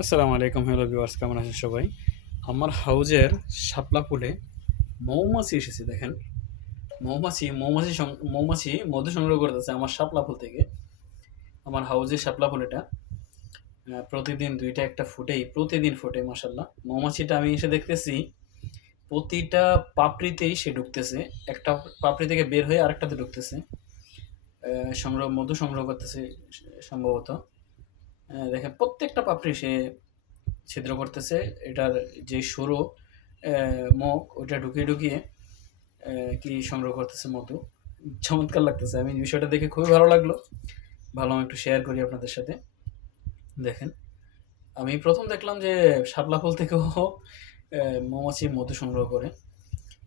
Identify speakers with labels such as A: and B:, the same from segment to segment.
A: আসসালামু আলাইকুম, hello viewers, কেমন আছেন সবাই? আমার হাউজের শাপলা ফুলে মৌমাছি এসেছে, দেখেন। মৌমাছি মৌমাছি মৌমাছি মধু সংগ্রহ করতেছে আমার শাপলা ফুল থেকে। আমার হাউজের শাপলা ফুল এটা প্রতিদিন দুইটা একটা ফুটেই, প্রতিদিন ফুটে মাসাল্লাহ মৌমাছিটা আমি এসে দেখতেছি, প্রতিটা পাপড়িতেই সে ঢুকতেছে। একটা পাপড়ি থেকে বের হয়ে আরেকটাতে ঢুকতেছে। সংগ্রহ, মধু সংগ্রহ করতেছে, সম্ভবত। দেখেন, প্রত্যেকটা পাপড়ি সে ছিদ্র করতেছে। এটার যে সরু মুখ ওটা ঢুকিয়ে ঢুকিয়ে কি সংগ্রহ করতেছে মধু। চমৎকার লাগতেছে। আমি বিষয়টা দেখে খুবই ভালো লাগল। ভালো, আমি একটু শেয়ার করি আপনাদের সাথে। দেখেন, আমি প্রথম দেখলাম যে শাপলা ফুল থেকেও মৌমাছি মধু সংগ্রহ করে।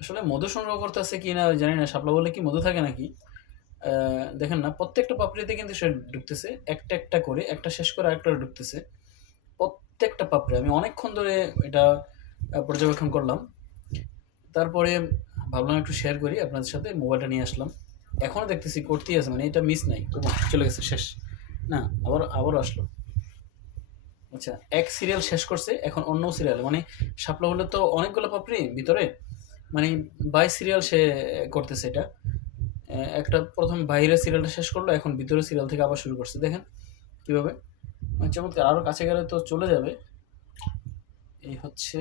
A: আসলে মধু সংগ্রহ করতে করতেছে কি না জানি না। শাপলা বলে কি মধু থাকে নাকি? দেখেন না, প্রত্যেকটা পাপড়িতে কিন্তু সে ঢুকতেছে, একটা একটা করে, একটা শেষ করে আরেকটা ঢুকতেছে। প্রত্যেকটা পাপড়ি, আমি অনেকক্ষণ ধরে এটা পর্যবেক্ষণ করলাম। তারপরে ভাবলাম একটু শেয়ার করি আপনাদের সাথে মোবাইলটা নিয়ে আসলাম। এখনও দেখতেছি করতেই আছে মানে এটা মিস নাই। চলে গেছে, শেষ। না, আবার আবার আসলো। আচ্ছা এক সিরিয়াল শেষ করছে, এখন অন্য সিরিয়াল মানে শাপলা হলে তো অনেকগুলো পাপড়ি ভিতরে মানে বাই সিরিয়াল সে করতেছে এটা। একটা প্রথম বাইরের সিরিয়ালটা শেষ করল, এখন ভিতরের সিরিয়াল থেকে আবার শুরু করছে। দেখেন কীভাবে। মানে চমৎকার আরও কাছে গেলে তো চলে যাবে। এই হচ্ছে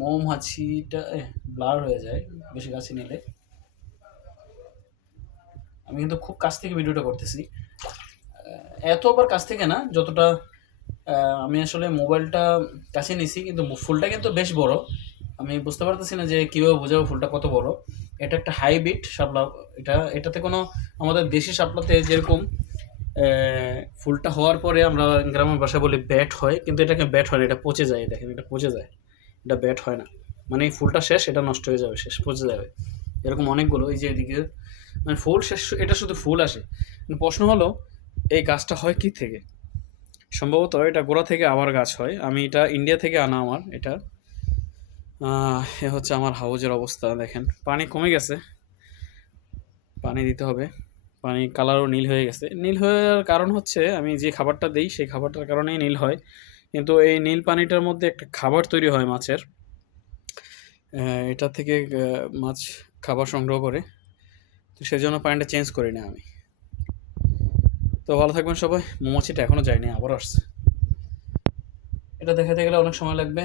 A: মৌমাছিটা ব্লার হয়ে যায়, বেশি কাছে নিলে। আমি কিন্তু খুব কাছ থেকে ভিডিওটা করতেছি। এত আবার কাছ থেকে না, যতটা আমি আসলে মোবাইলটা কাছে নিছি, কিন্তু ফুলটা কিন্তু বেশ বড়। আমি বুঝতে পারতেছি না যে কীভাবে বোঝাবো ফুলটা কত বড়। এটা একটা হাইব্রিড শাপলা। এটা, এটাতে কোনো আমাদের দেশি শাপলাতে যেরকম ফুলটা হওয়ার পরে আমরা গ্রামের ভাষায় বলি ব্যাট হয়, কিন্তু এটাকে ব্যাট হয় না, এটা পচে যায়, দেখেন, এটা পচে যায়। এটা ব্যাট হয় না। মানে এই ফুলটা শেষ, এটা নষ্ট হয়ে যাবে, শেষ, পচে যাবে। এরকম অনেকগুলো, এই যে এদিকে মানে ফুল শেষ, এটা শুধু ফুল আসে। প্রশ্ন হলো, এই গাছটা হয় কি থেকে? সম্ভবত এটা গোড়া থেকে আবার গাছ হয়। আমি এটা ইন্ডিয়া থেকে আনা আমার, এটা। এ হচ্ছে আমার হাউজের অবস্থা, দেখেন। পানি কমে গেছে। পানি দিতে হবে। পানি কালারও নীল হয়ে গেছে। নীল হওয়ার কারণ হচ্ছে, আমি যে খাবারটা দিই, সেই খাবারটার কারণেই নীল হয়। কিন্তু এই নীল পানিটার মধ্যে একটা খাবার তৈরি হয় মাছের। এটা থেকে মাছ খাবার সংগ্রহ করে। তো সেজন্য পানিটা চেঞ্জ করি না আমি। তো ভালো থাকবেন সবাই। মৌমাছিটা এখনও যায়নি, আবার আসছে। এটা দেখাতে গেলে অনেক সময় লাগবে।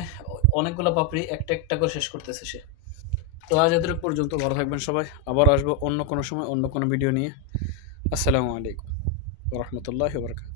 A: অনেকগুলো পাপড়ি একটা একটা করে শেষ করতেছে সে। তো আজ এদের পর্যন্ত, ভালো থাকবেন সবাই। আবার আসব অন্য কোনো সময়, অন্য কোনো ভিডিও নিয়ে। আসসালামু আলাইকুম। রহমতুল্লাহ বরকাত